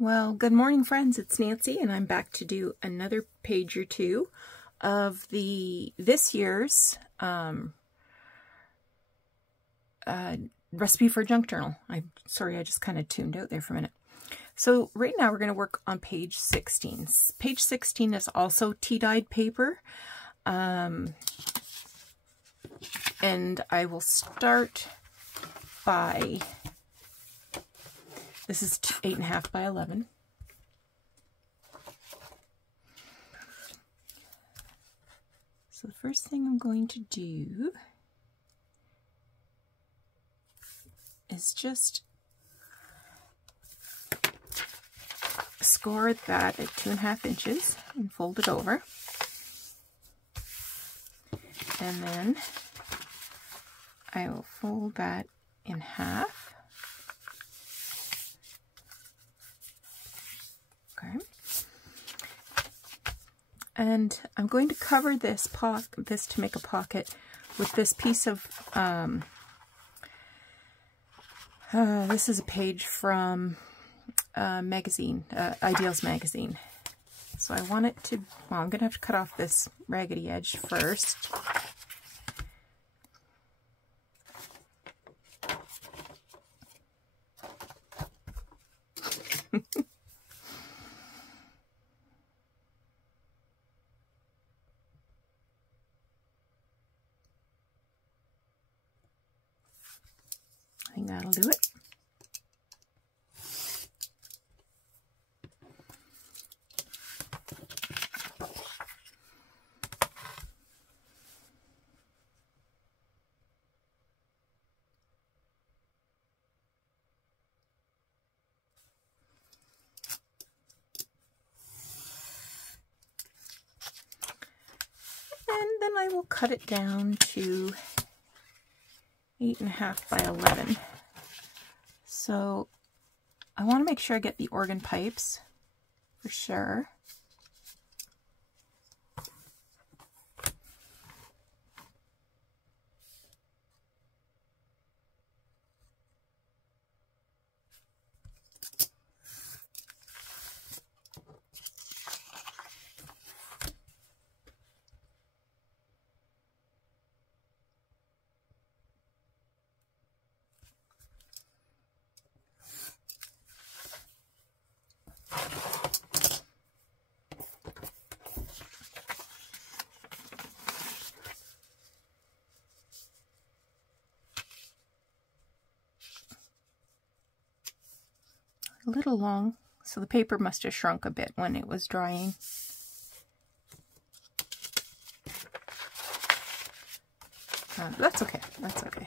Well, good morning, friends. It's Nancy, and I'm back to do another page or two of this year's recipe for junk journal. I'm sorry, I just kind of tuned out there for a minute. So right now we're going to work on page 16. Page 16 is also tea-dyed paper, and I will start by. This is 8.5 by 11. So the first thing I'm going to do is just score that at 2.5 inches and fold it over. And then I will fold that in half. Okay. And I'm going to cover this to make a pocket with this piece of, this is a page from magazine, Ideals magazine. So I want it to, well, I'm going to have to cut off this raggedy edge first. I think that'll do it. And then I will cut it down to 8.5 by 11. So I want to make sure I get the organ pipes for sure. A little long, so the paper must have shrunk a bit when it was drying. That's okay, that's okay.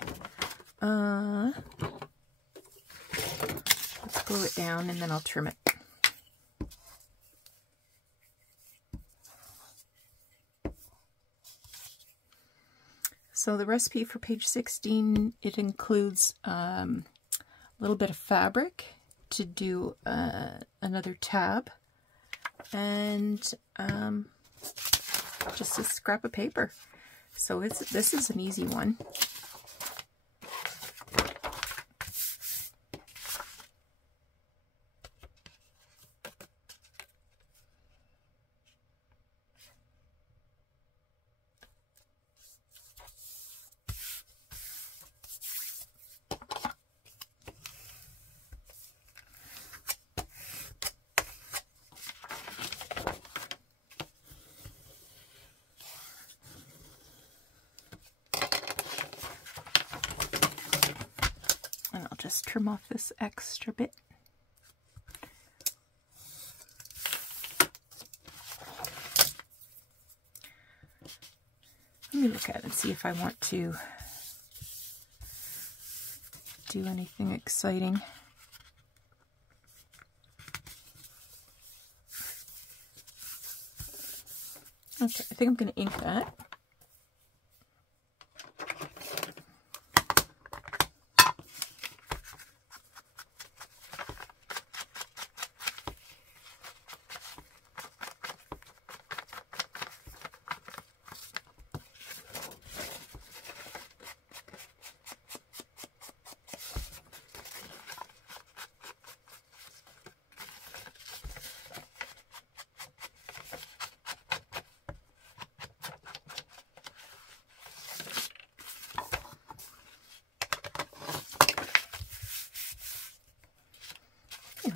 Let's glue it down and then I'll trim it. So the recipe for page 16, it includes a little bit of fabric to do another tab, and just a scrap of paper. So this is an easy one. Just trim off this extra bit. Let me look at it and see if I want to do anything exciting. Okay, I think I'm going to ink that.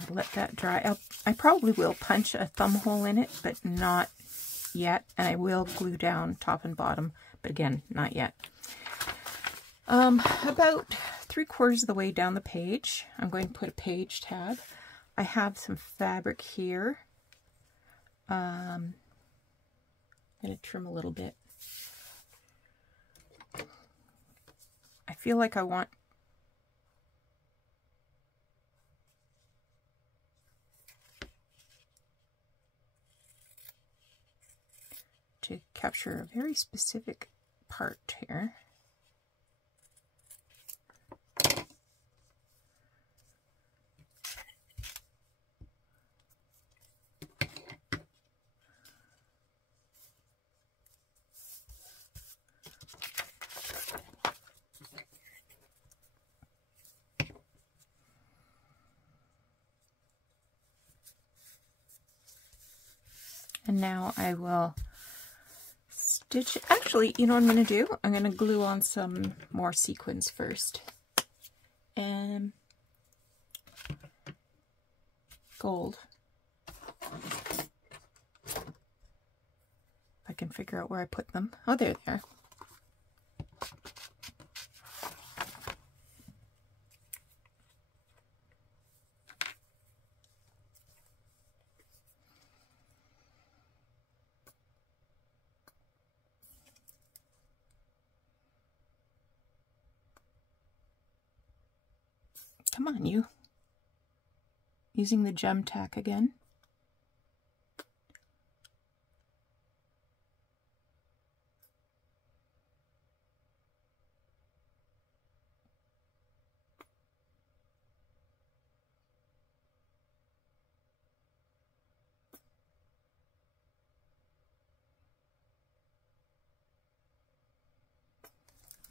let that dry. I probably will punch a thumb hole in it, but not yet. And I will glue down top and bottom, but again, not yet. About 3/4 of the way down the page, I'm going to put a page tab. I have some fabric here. I'm going to trim a little bit. I feel like I want to capture a very specific part here. And now I will stitch. Actually, you know what I'm going to do? I'm going to glue on some more sequins first. And gold. If I can figure out where I put them. Oh, there they are. Come on, you. Using the gem tack again.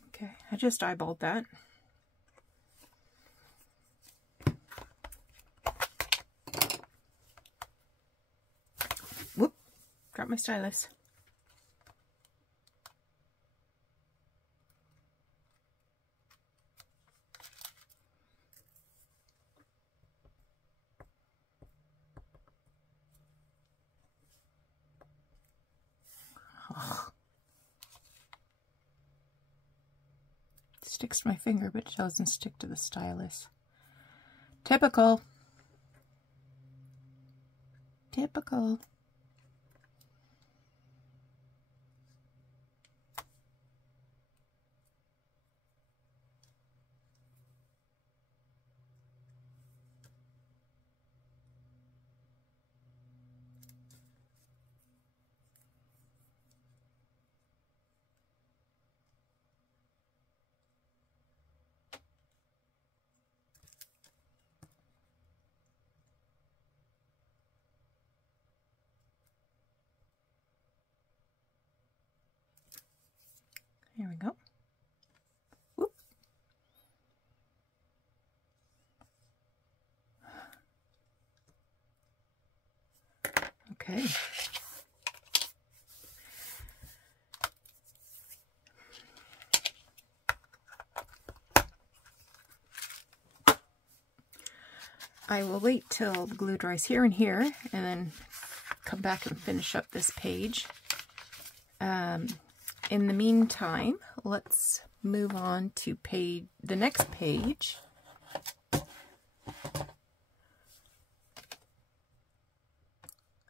Okay, I just eyeballed that. Whoop, dropped my stylus. Oh. It sticks to my finger, but it doesn't stick to the stylus. Typical. Typical. Here we go. Whoop. Okay. I will wait till the glue dries here and here, and then come back and finish up this page. In the meantime, let's move on to the next page.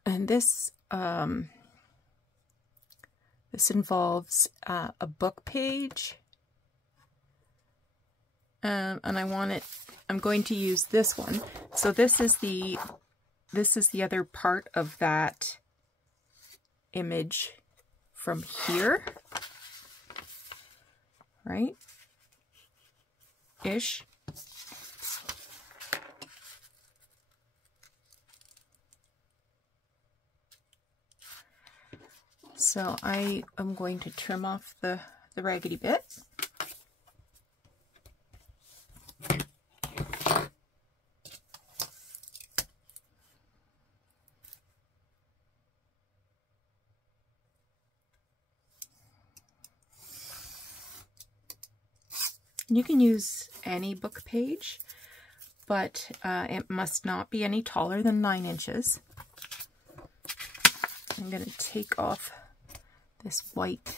And this involves a book page. And I'm going to use this one. So this is the other part of that image from here, right? Ish. So I am going to trim off the raggedy bit. You can use any book page. but it must not be any taller than 9 inches. I'm going to take off this white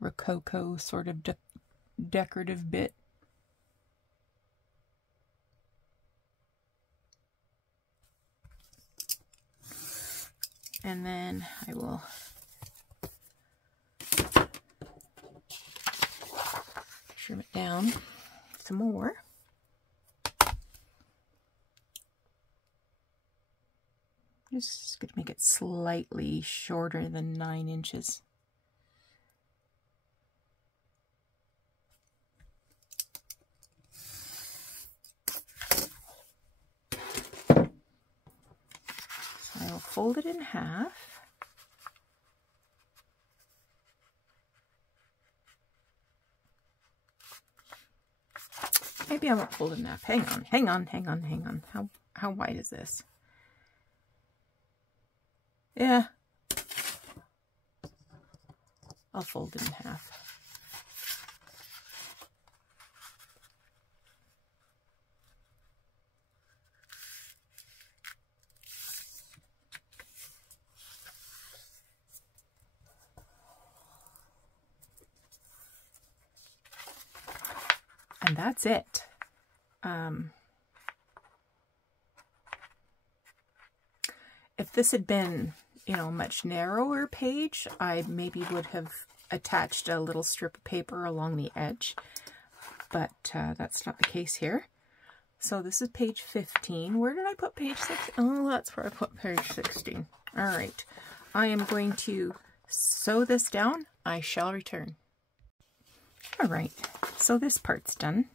Rococo sort of decorative bit. And then I will trim it down some more. Just going to make it slightly shorter than 9 inches. I'll fold it in half. Maybe I won't fold it in half. Hang on. How wide is this? Yeah. I'll fold it in half. And that's it. If this had been, you know, a much narrower page, I maybe would have attached a little strip of paper along the edge, but that's not the case here. So this is page 15. Where did I put page 16? Oh, that's where I put page 16. All right. I am going to sew this down. I shall return. All right, so this part's done.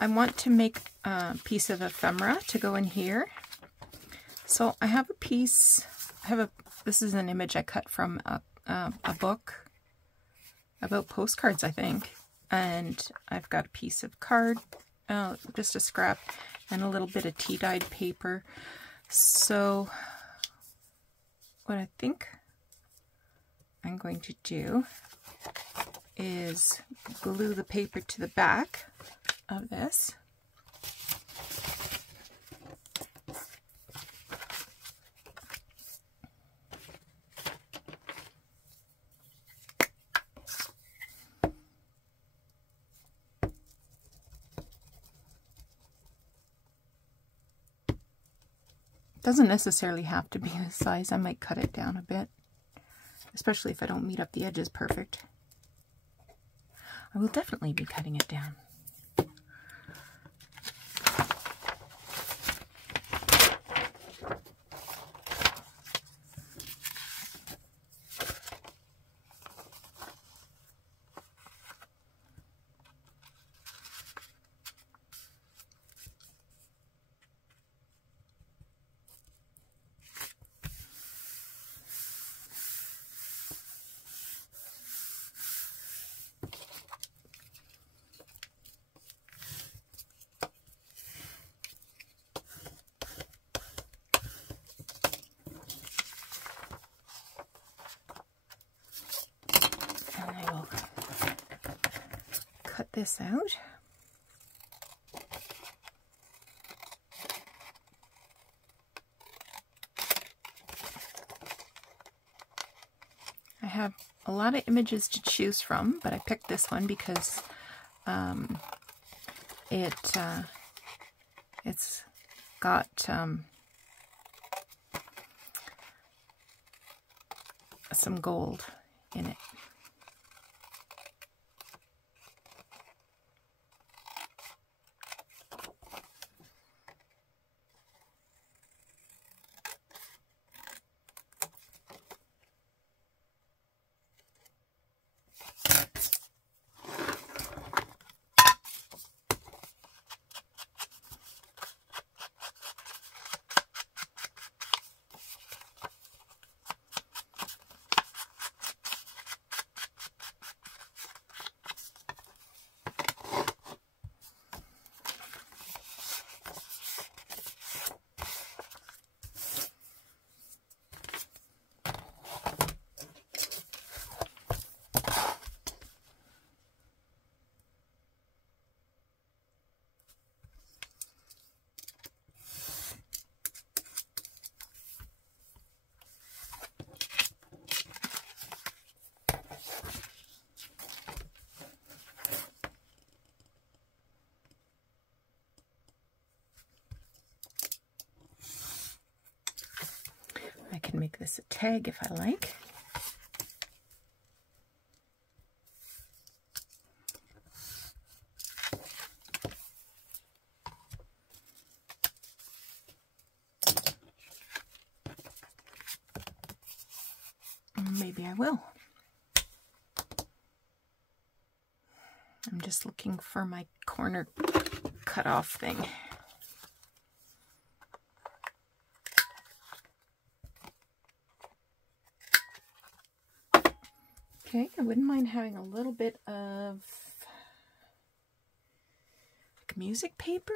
I want to make a piece of ephemera to go in here. So I have a piece, this is an image I cut from a book about postcards, I think. And I've got a piece of card, just a scrap, and a little bit of tea-dyed paper. So what I think I'm going to do is glue the paper to the back of this. Doesn't necessarily have to be this size. I might cut it down a bit, especially if I don't meet up the edges perfect. I will definitely be cutting it down. This out. I have a lot of images to choose from, but I picked this one because it's got some gold in it. make this a tag if I like. Maybe I will. I'm just looking for my corner cutoff thing. Okay, I wouldn't mind having a little bit of like music paper.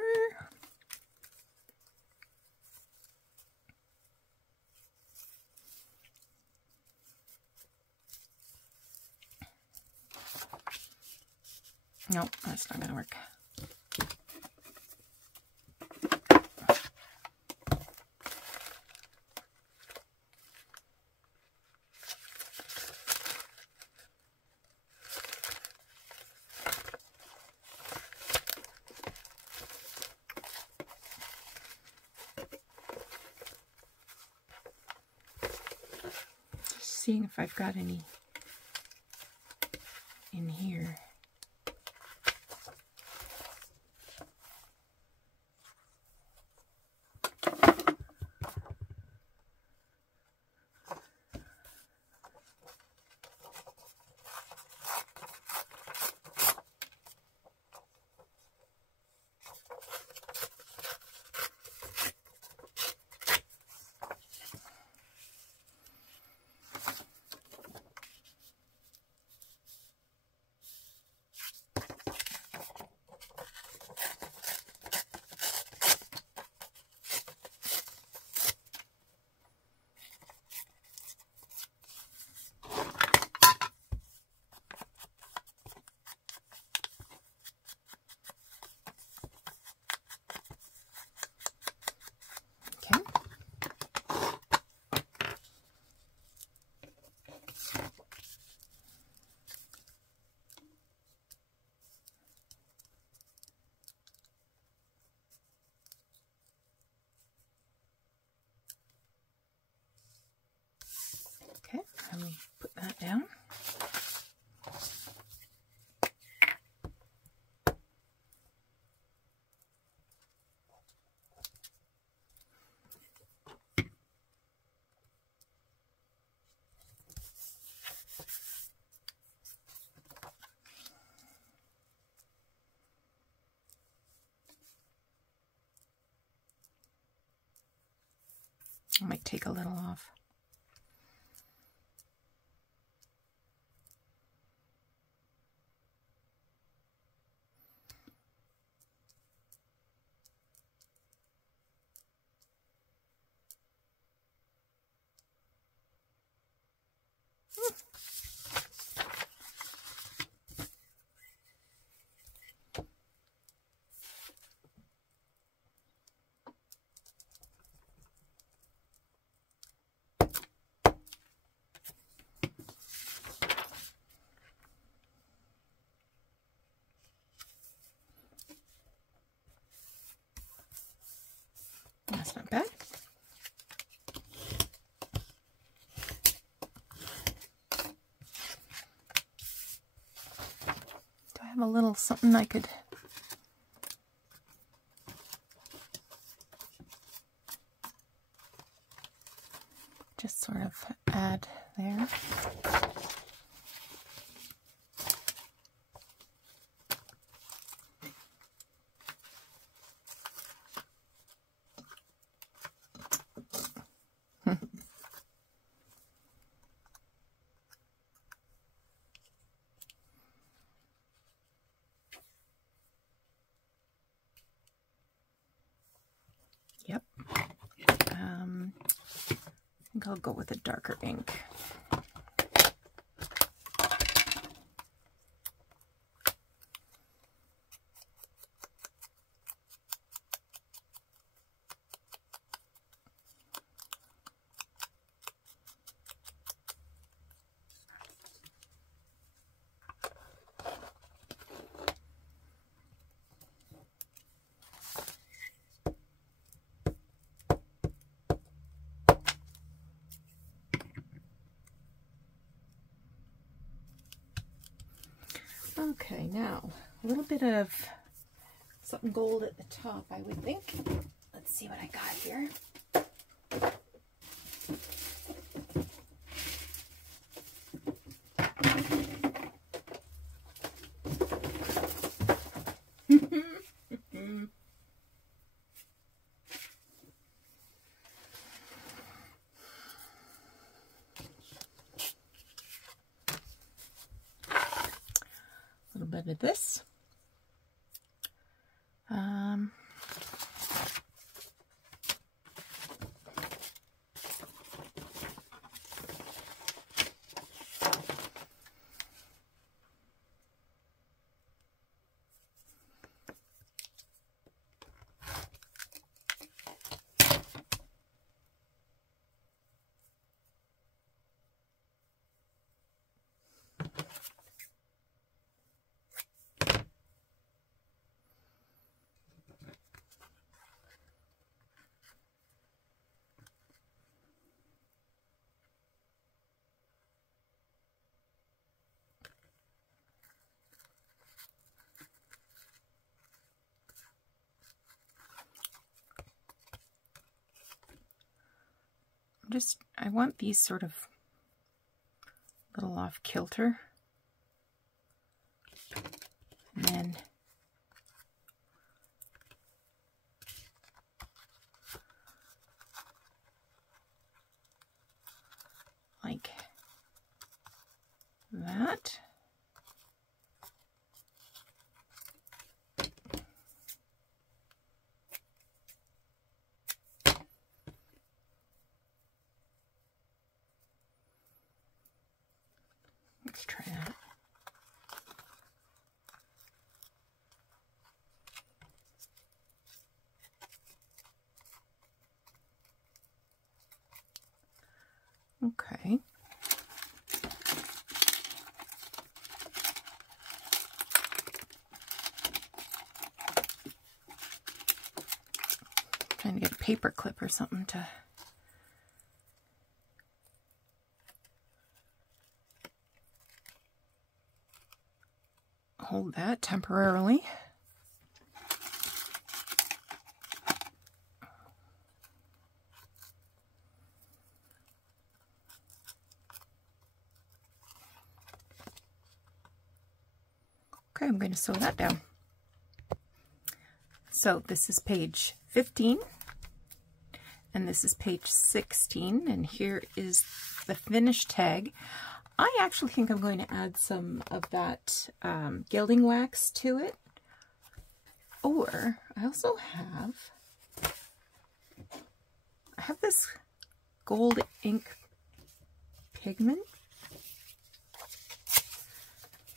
Nope, that's not going to work. Just seeing if I've got any in here. Okay, let me put that down. I might take a little off. That's not bad. Do I have a little something I could just sort of add there? Yep. I think I'll go with a darker ink. Okay, now a little bit of something gold at the top, I would think. Let's see what I got here. A little bit of this. I want these sort of a little off kilter. And then like that. Let's try that. Okay. Trying to get a paper clip or something to hold that temporarily. Okay, I'm going to sew that down. So this is page 15 and this is page 16, and here is the finished tag. I actually think I'm going to add some of that gilding wax to it. Or I also have this gold ink pigment.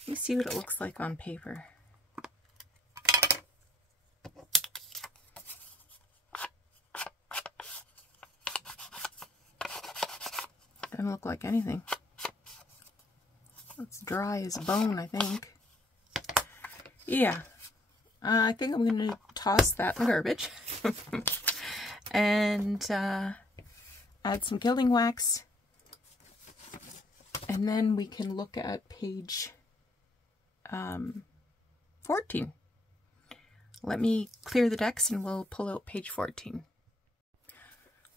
Let me see what it looks like on paper. Doesn't look like anything. It's dry as a bone, I think. Yeah, I think I'm going to toss that in the garbage and add some gilding wax, and then we can look at page 14. Let me clear the decks and we'll pull out page 14.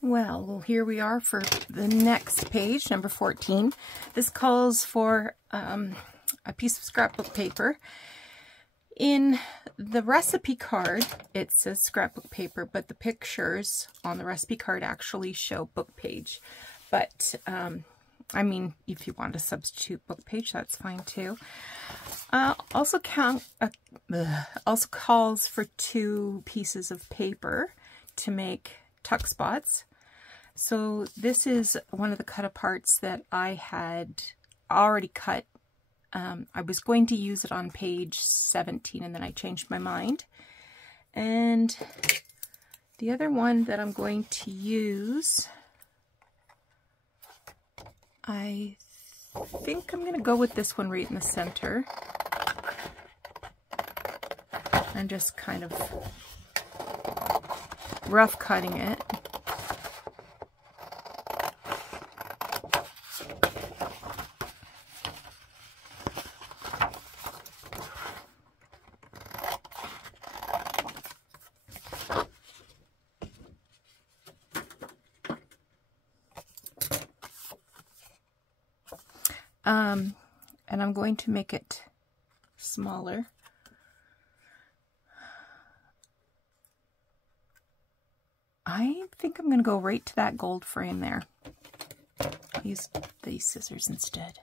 Well, here we are for the next page, number 14. This calls for a piece of scrapbook paper. In the recipe card, it says scrapbook paper, but the pictures on the recipe card actually show book page. But, I mean, if you want to substitute book page, that's fine too. Also calls for 2 pieces of paper to make tuck spots. So this is one of the cut aparts that I had already cut. I was going to use it on page 17 and then I changed my mind. And the other one that I'm going to use, I think I'm going to go with this one right in the center. And just kind of rough cutting it. and I'm going to make it smaller. I think I'm going to go right to that gold frame there. I'll use these scissors instead.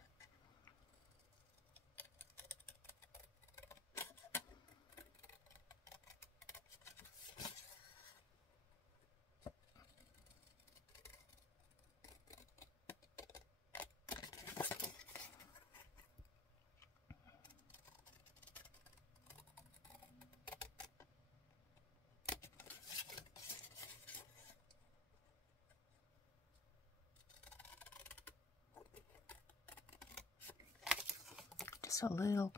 A little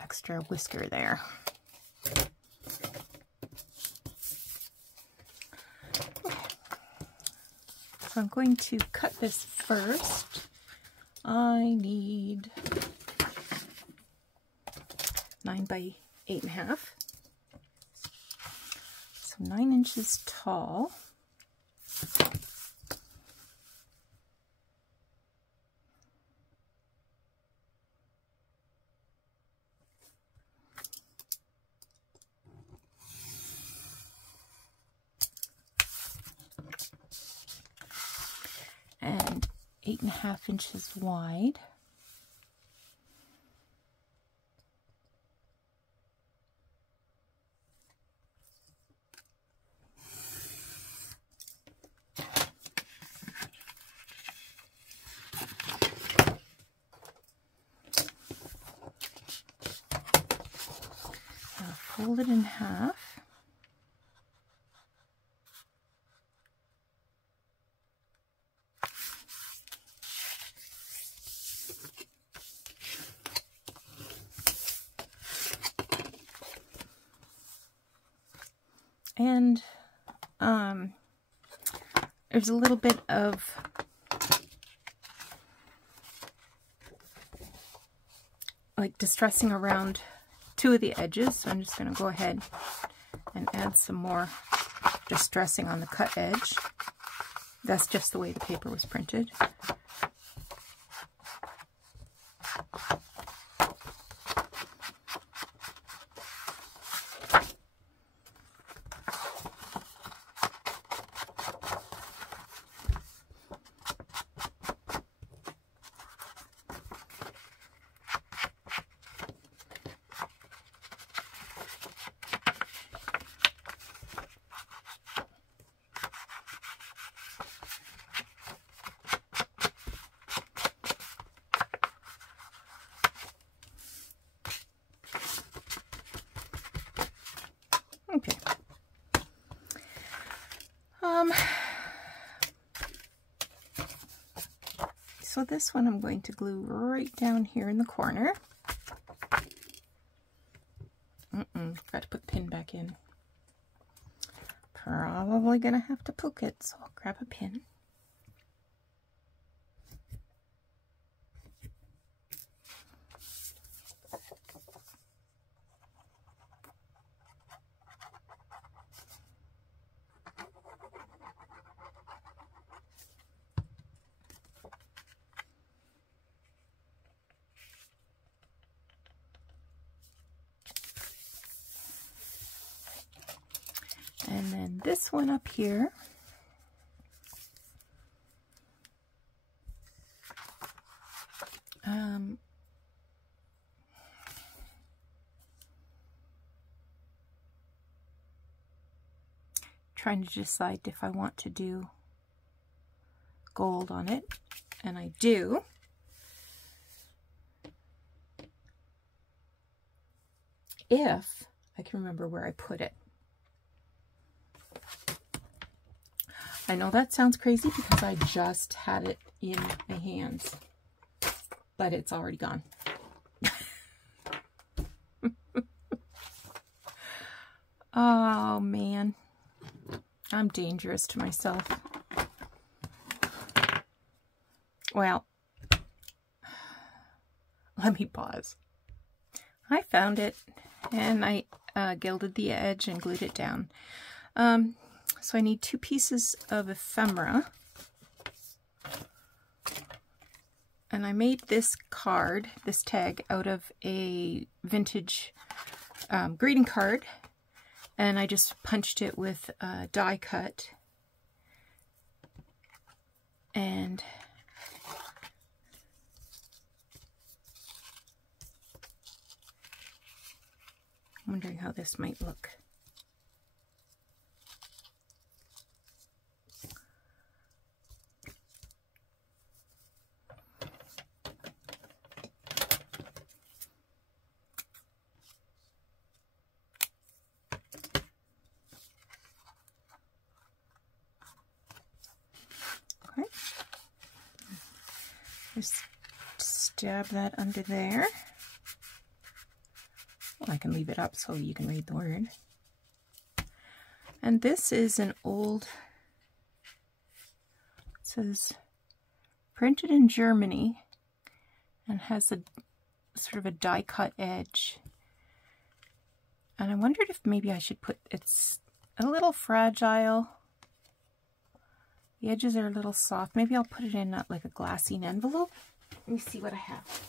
extra whisker there. So I'm going to cut this first. I need 9 by 8.5. So 9 inches tall. And 8.5 inches wide. Now fold it in half. And there's a little bit of like distressing around 2 of the edges, so I'm just going to go ahead and add some more distressing on the cut edge. That's just the way the paper was printed. Okay. So this one I'm going to glue right down here in the corner. Got to put the pin back in. Probably gonna have to poke it, so I'll grab a pin. And then this one up here, trying to decide if I want to do gold on it, and I do. If I can remember where I put it. I know that sounds crazy because I just had it in my hands, but it's already gone. Oh man, I'm dangerous to myself. Well, let me pause. I found it and I gilded the edge and glued it down. So I need 2 pieces of ephemera. And I made this card, this tag, out of a vintage greeting card, and I just punched it with a die cut. And I'm wondering how this might look. Okay. Just stab that under there. Well, I can leave it up so you can read the word. And this is an old, it says printed in Germany, and has a sort of a die cut edge. And I wondered if maybe I should put, it's a little fragile. The edges are a little soft. Maybe I'll put it in like a glassine envelope. Let me see what I have.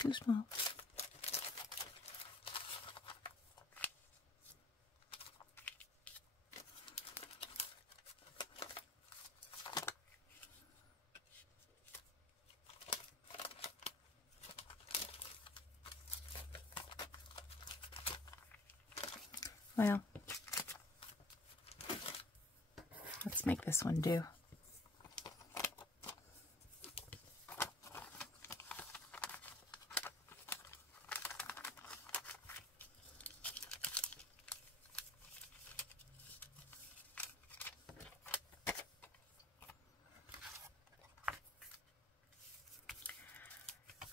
Too small. Well, let's make this one do.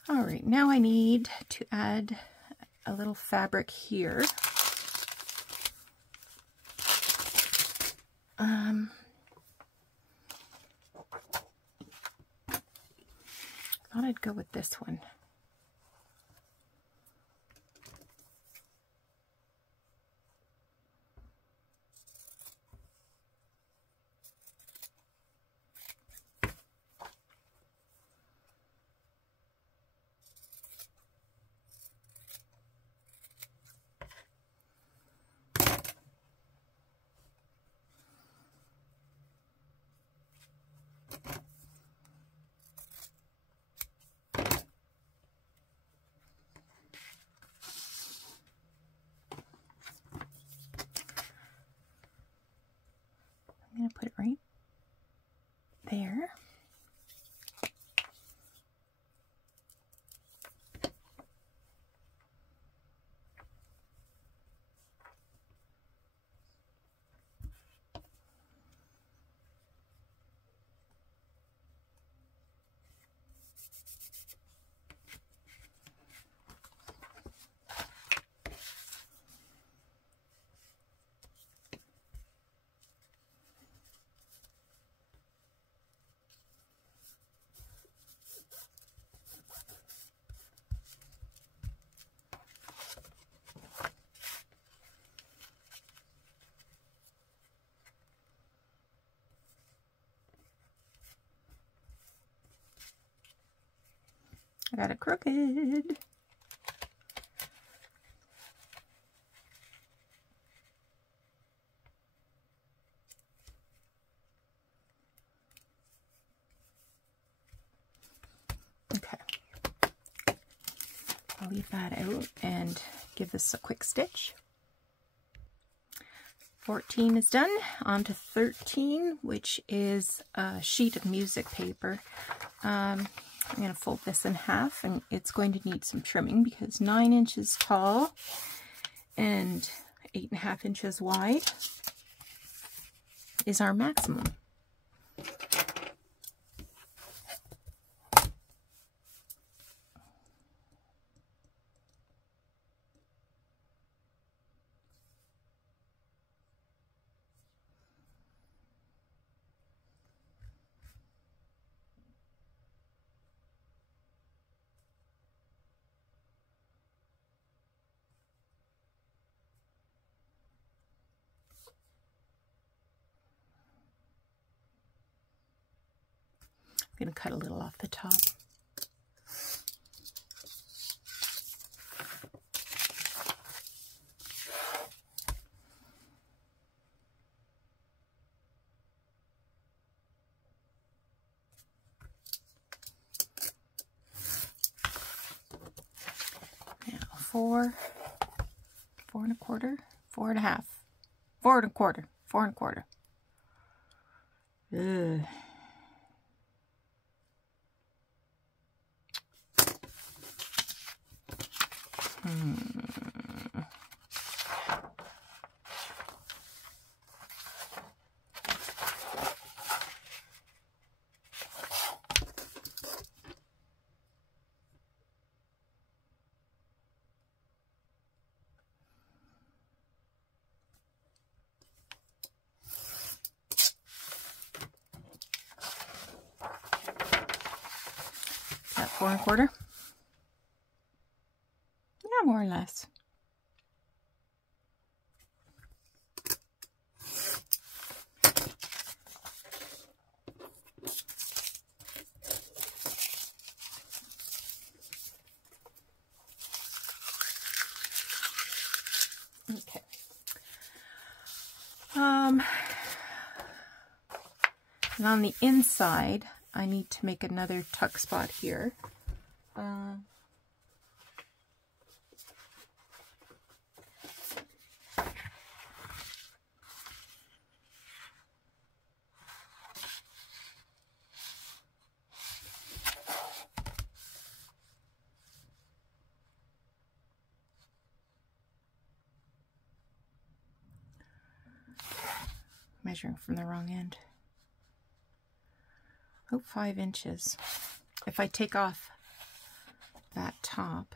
All right, now I need to add a little fabric here. I thought I'd go with this one. I'm going to put it right there. I got it crooked. Okay. I'll leave that out and give this a quick stitch. 14 is done. On to 13, which is a sheet of music paper. I'm going to fold this in half, and it's going to need some trimming because 9 inches tall and 8.5 inches wide is our maximum. going to cut a little off the top. Now 4 1/4, 4 1/2, 4 1/4, 4 1/4. Ugh. That 4 1/4? Yeah, more or less. Okay. And on the inside, I need to make another tuck spot here. Measuring from the wrong end. Oh, 5 inches. If I take off that top,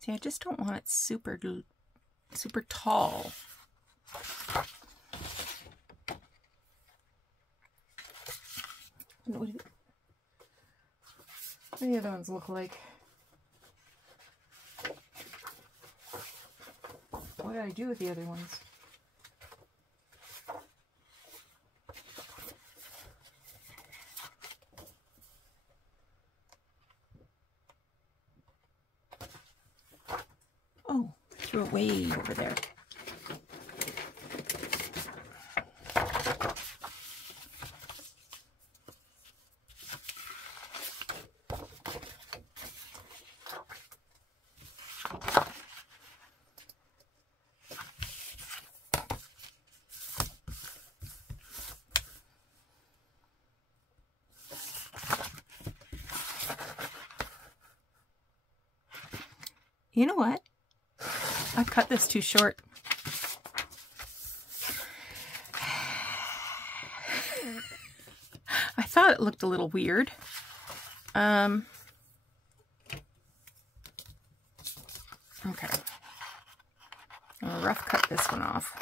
see, I just don't want it super tall. What do the other ones look like? What did I do with the other ones? Oh, I threw it way over there. You know what? I cut this too short. I thought it looked a little weird. Okay. I'll rough cut this one off.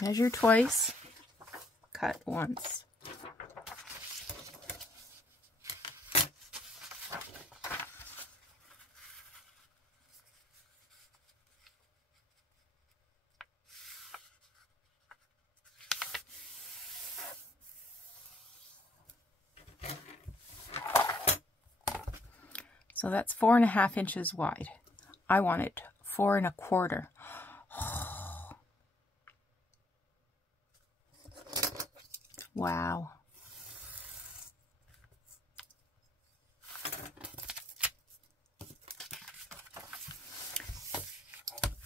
Measure twice, cut once. So that's 4 1/2 inches wide. I want it 4 1/4. Wow.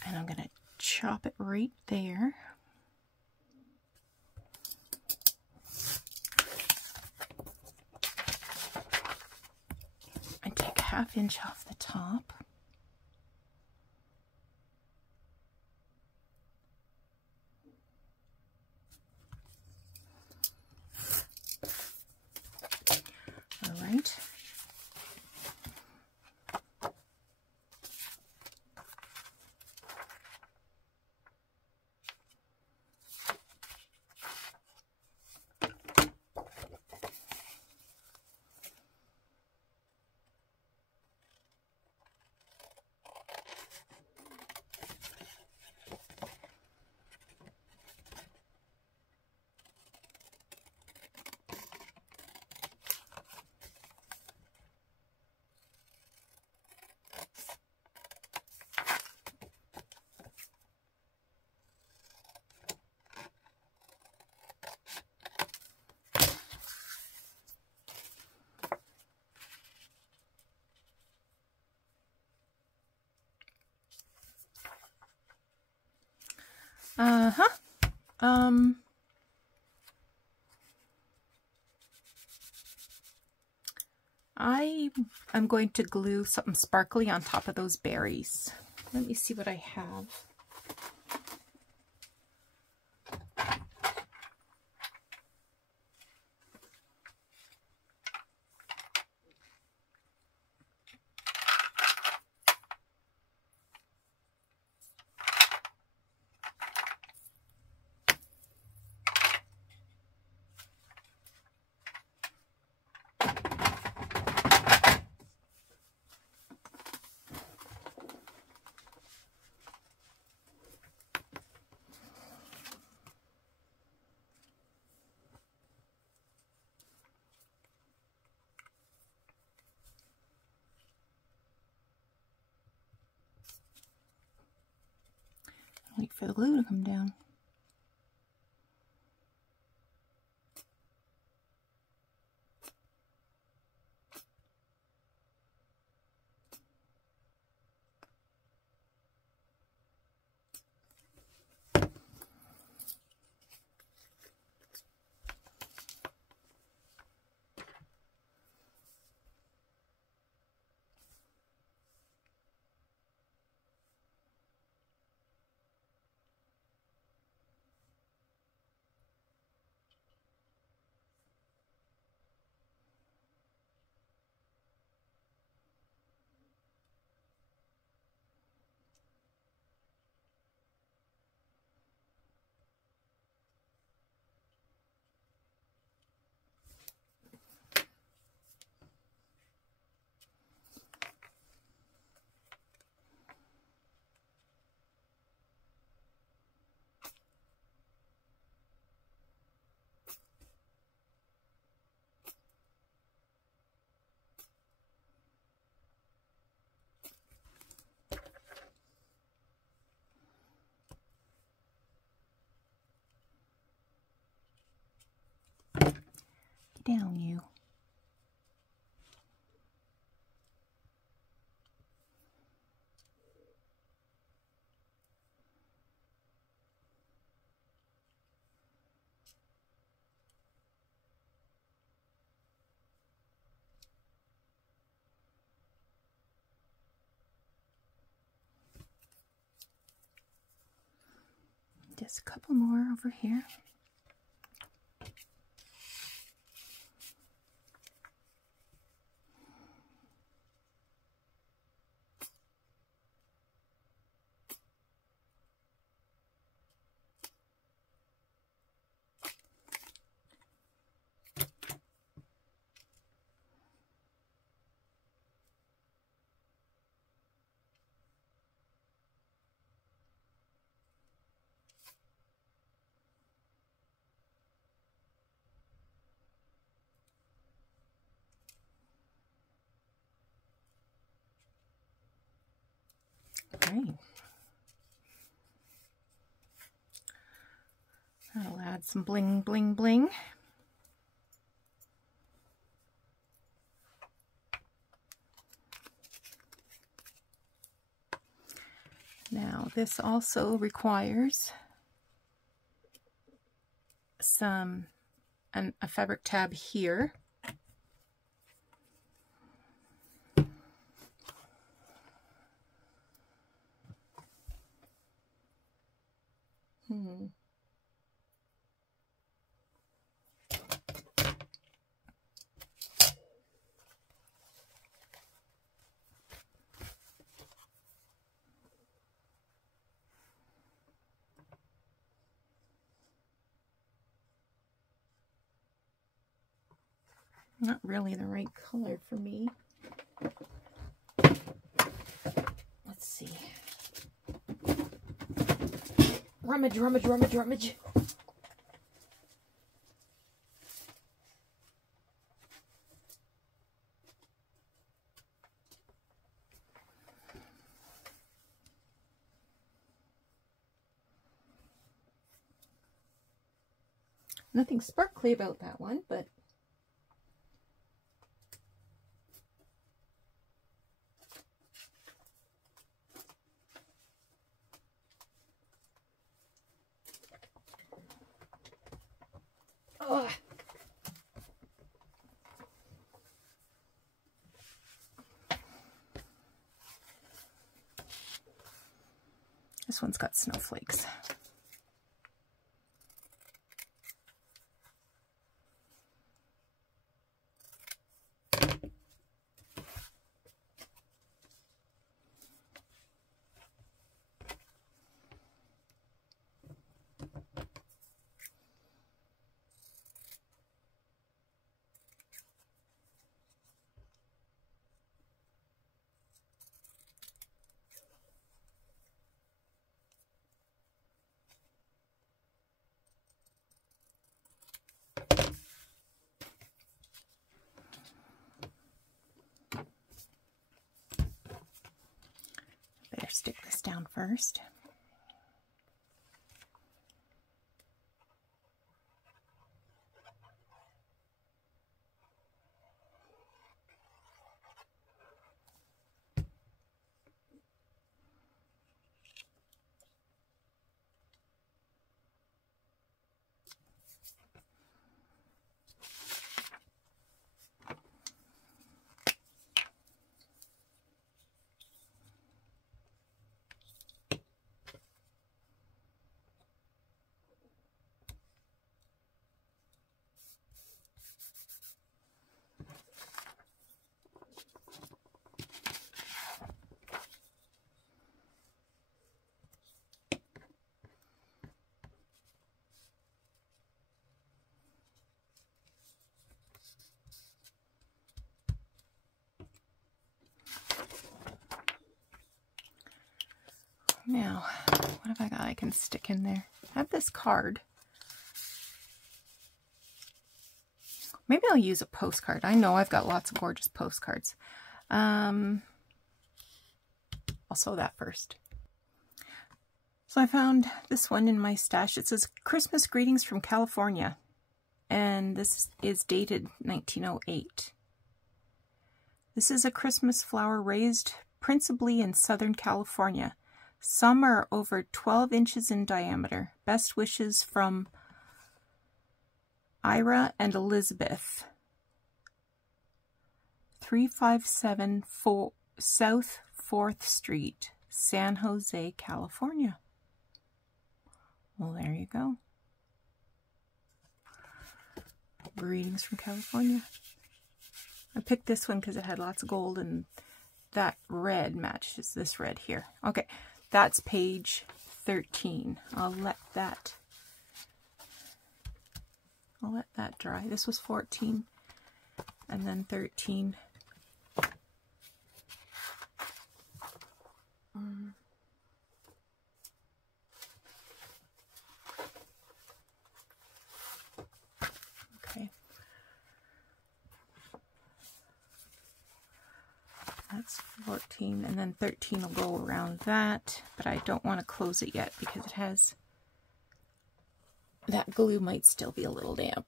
And I'm going to chop it right there. And take a 1/2 inch off the top. All right. Uh-huh. I'm going to glue something sparkly on top of those berries. Let me see what I have. Wait for the glue to come down. Get down, you. Just a couple more over here. Okay. That'll add some bling, bling, bling. Now, this also requires a fabric tab here. Not really the right color for me. Let's see. Rummage, rummage, rummage, rummage. Nothing sparkly about that one, but This one's got snowflakes. Better stick this down first. Now, what have I got I can stick in there? I have this card. Maybe I'll use a postcard. I know I've got lots of gorgeous postcards. I'll sew that first. So I found this one in my stash. It says Christmas Greetings from California. And this is dated 1908. This is a Christmas flower raised principally in Southern California. Some are over 12 inches in diameter. Best wishes from Ira and Elizabeth. 357 South 4th Street, San Jose, California. Well, there you go. Greetings from California. I picked this one because it had lots of gold and that red matches this red here. Okay. That's page 13. I'll let that dry. This was 14 and then 13. Okay. That's 14, and then 13 will go around that, but I don't want to close it yet because it has, that glue might still be a little damp.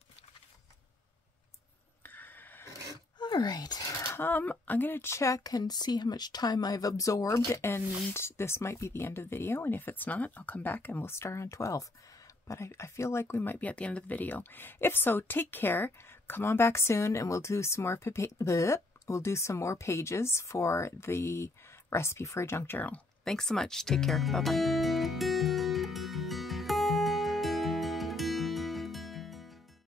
All right, I'm going to check and see how much time I've absorbed, and this might be the end of the video, and if it's not, I'll come back and we'll start on 12. But I feel like we might be at the end of the video. If so, take care. Come on back soon, and we'll do some more pages for the recipe for a junk journal. Thanks so much. Take care. Bye-bye.